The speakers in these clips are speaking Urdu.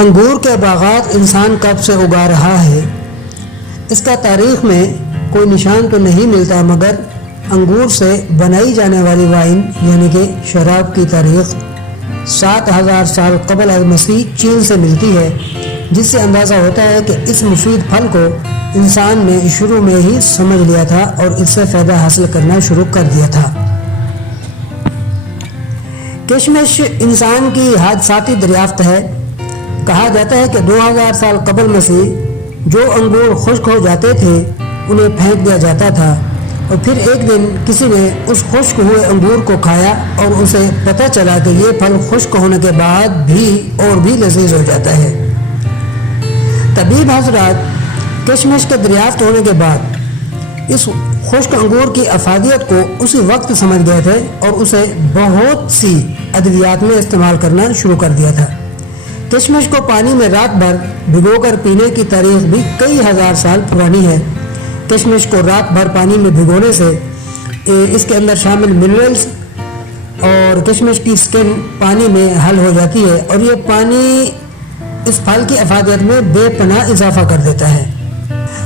انگور کے باغات انسان کب سے اگا رہا ہے؟ اس کا تاریخ میں کوئی نشان تو نہیں ملتا، مگر انگور سے بنائی جانے والی وائن یعنی کہ شراب کی تاریخ 7000 سال قبل از مسیح چین سے ملتی ہے، جس سے اندازہ ہوتا ہے کہ اس مفید پھل کو انسان نے شروع میں ہی سمجھ لیا تھا اور اس سے فائدہ حاصل کرنا شروع کر دیا تھا۔ کشمش انسان کی حادثاتی دریافت ہے۔ کہا جاتا ہے کہ 2000 سال قبل مسیح جو انگور خشک ہو جاتے تھے انہیں پھینک دیا جاتا تھا، اور پھر ایک دن کسی نے اس خشک ہوئے انگور کو کھایا اور اسے پتہ چلا کہ یہ پھل خشک ہونے کے بعد بھی اور بھی لذیذ ہو جاتا ہے۔ طبیب حضرات کشمش کے دریافت ہونے کے بعد اس خشک انگور کی افادیت کو اسی وقت سمجھ گئے تھے اور اسے بہت سی ادویات میں استعمال کرنا شروع کر دیا تھا۔ کشمش کو پانی میں رات بھر بھگو کر پینے کی تاریخ بھی کئی ہزار سال پرانی ہے۔ کشمش کو رات بھر پانی میں بھگونے سے اس کے اندر شامل منرلز اور کشمش کی سکن پانی میں حل ہو جاتی ہے، اور یہ پانی اس پھل کی افادیت میں بے پناہ اضافہ کر دیتا ہے۔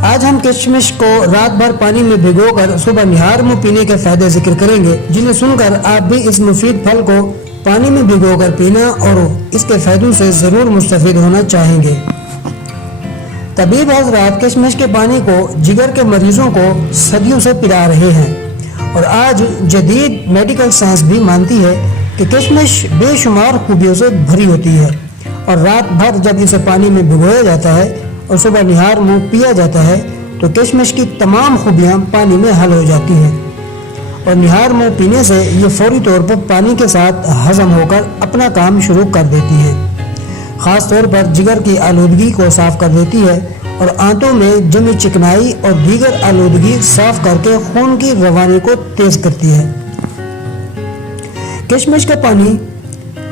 آج ہم کشمش کو رات بھر پانی میں بھگو کر صبح نہار منہ پینے کے فائدے ذکر کریں گے، جنہیں سن کر آپ بھی اس مفید پھل کو پانی میں بھگو کر پینا اور اس کے فائدوں سے ضرور مستفید ہونا چاہیں گے۔ طبیب حضرات کشمش کے پانی کو جگر کے مریضوں کو صدیوں سے پلا رہے ہیں، اور آج جدید میڈیکل سائنس بھی مانتی ہے کہ کشمش بے شمار خوبیوں سے بھری ہوتی ہے، اور رات بھر جب اسے پانی میں بھگویا جاتا ہے اور صبح نہار منہ پیا جاتا ہے تو کشمش کی تمام خوبیاں پانی میں حل ہو جاتی ہیں، اور نہار منہ پینے سے یہ فوری طور پر پانی کے ساتھ ہضم ہو کر اپنا کام شروع کر دیتی ہے۔ خاص طور پر جگر کی آلودگی کو صاف کر دیتی ہے اور آنتوں میں جمی چکنائی اور دیگر آلودگی صاف کر کے خون کی روانی کو تیز کرتی ہے۔ کشمش کا پانی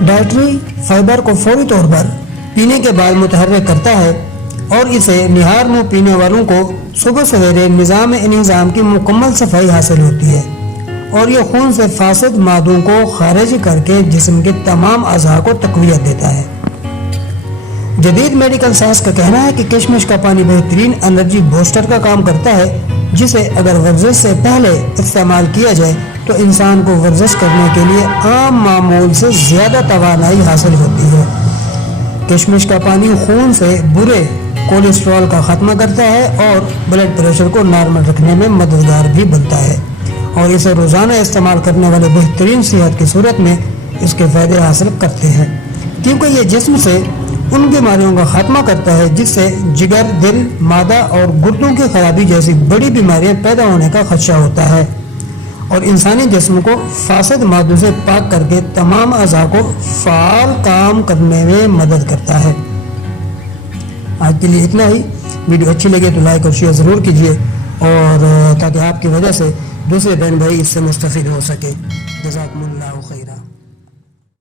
ڈائٹری فائبر کو فوری طور پر پینے کے بعد متحرک کرتا ہے، اور اسے نہار منہ پینے والوں کو صبح سویرے نظام انہضام کی مکمل صفائی حاصل ہوتی ہے، اور یہ خون سے فاسد مادوں کو خارج کر کے جسم کے تمام اعضاء کو تقویت دیتا ہے۔ جدید میڈیکل سائنس کا کہنا ہے کہ کشمش کا پانی بہترین انرجی بوسٹر کا کام کرتا ہے، جسے اگر ورزش سے پہلے استعمال کیا جائے تو انسان کو ورزش کرنے کے لیے عام معمول سے زیادہ توانائی حاصل ہوتی ہے۔ کشمش کا پانی خون سے برے کولیسٹرول کا خاتمہ کرتا ہے اور بلڈ پریشر کو نارمل رکھنے میں مددگار بھی بنتا ہے، اور اسے روزانہ استعمال کرنے والے بہترین صحت کی صورت میں اس کے فائدے حاصل کرتے ہیں، کیونکہ یہ جسم سے ان بیماریوں کا خاتمہ کرتا ہے جس سے جگر، دل، معدہ اور گردوں کی خرابی جیسی بڑی بیماریاں پیدا ہونے کا خدشہ ہوتا ہے، اور انسانی جسم کو فاسد مادوں سے پاک کر کے تمام اعضاء کو فعال کام کرنے میں مدد کرتا ہے۔ آج کے لیے اتنا ہی۔ ویڈیو اچھی لگے تو لائک اور شیئر ضرور کیجیے، اور تاکہ آپ کی وجہ سے دوسرے بہن بھائی اس سے مستفید ہو سکے۔ جزاکم اللہ خیرا۔